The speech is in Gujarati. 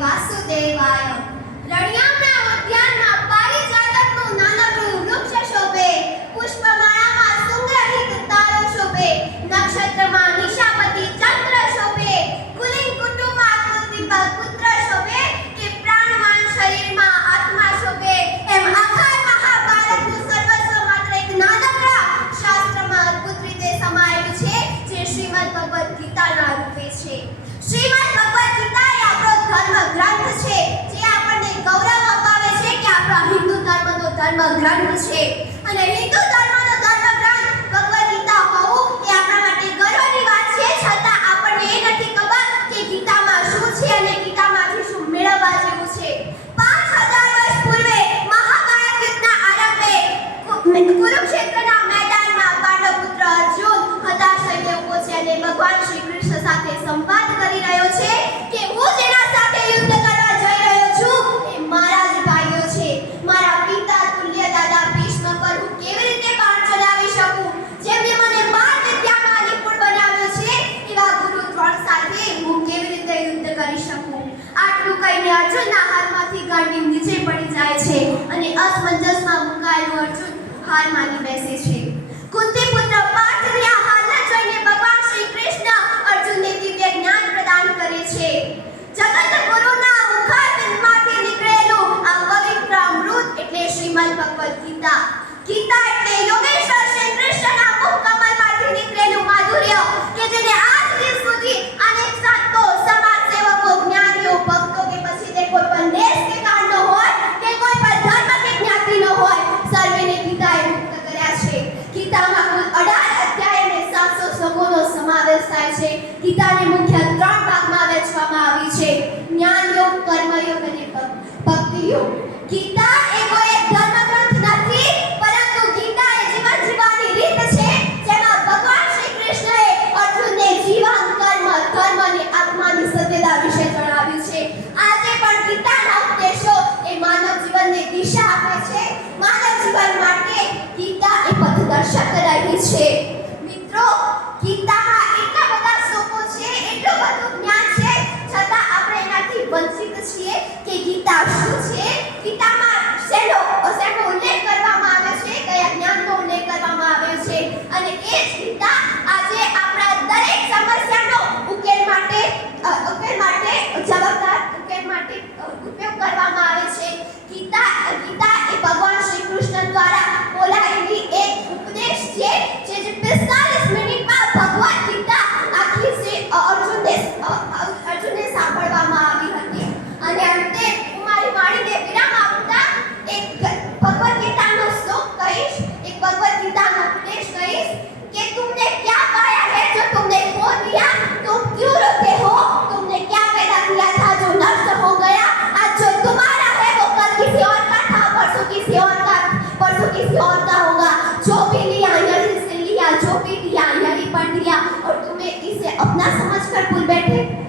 વાસુદેવાય. રણિયા ધર્મ ગ્રંથ છે. અને હિન્દુ કરીને અર્જુનના હાથમાંથી ગાંડી નીચે પડી જાય છે અને અસમંજસમાં મુકાયેલો અર્જુન હાર માની બેસે છે. કુંતી આવ્યા છે. ગીતાને મુખ્ય ત્રણ ભાગમાં વહેંચવામાં આવી છે. જ્ઞાન યોગ કર્મયોગ અને ભક્તિ યોગ ગીતા 打死 સરપુર બેઠે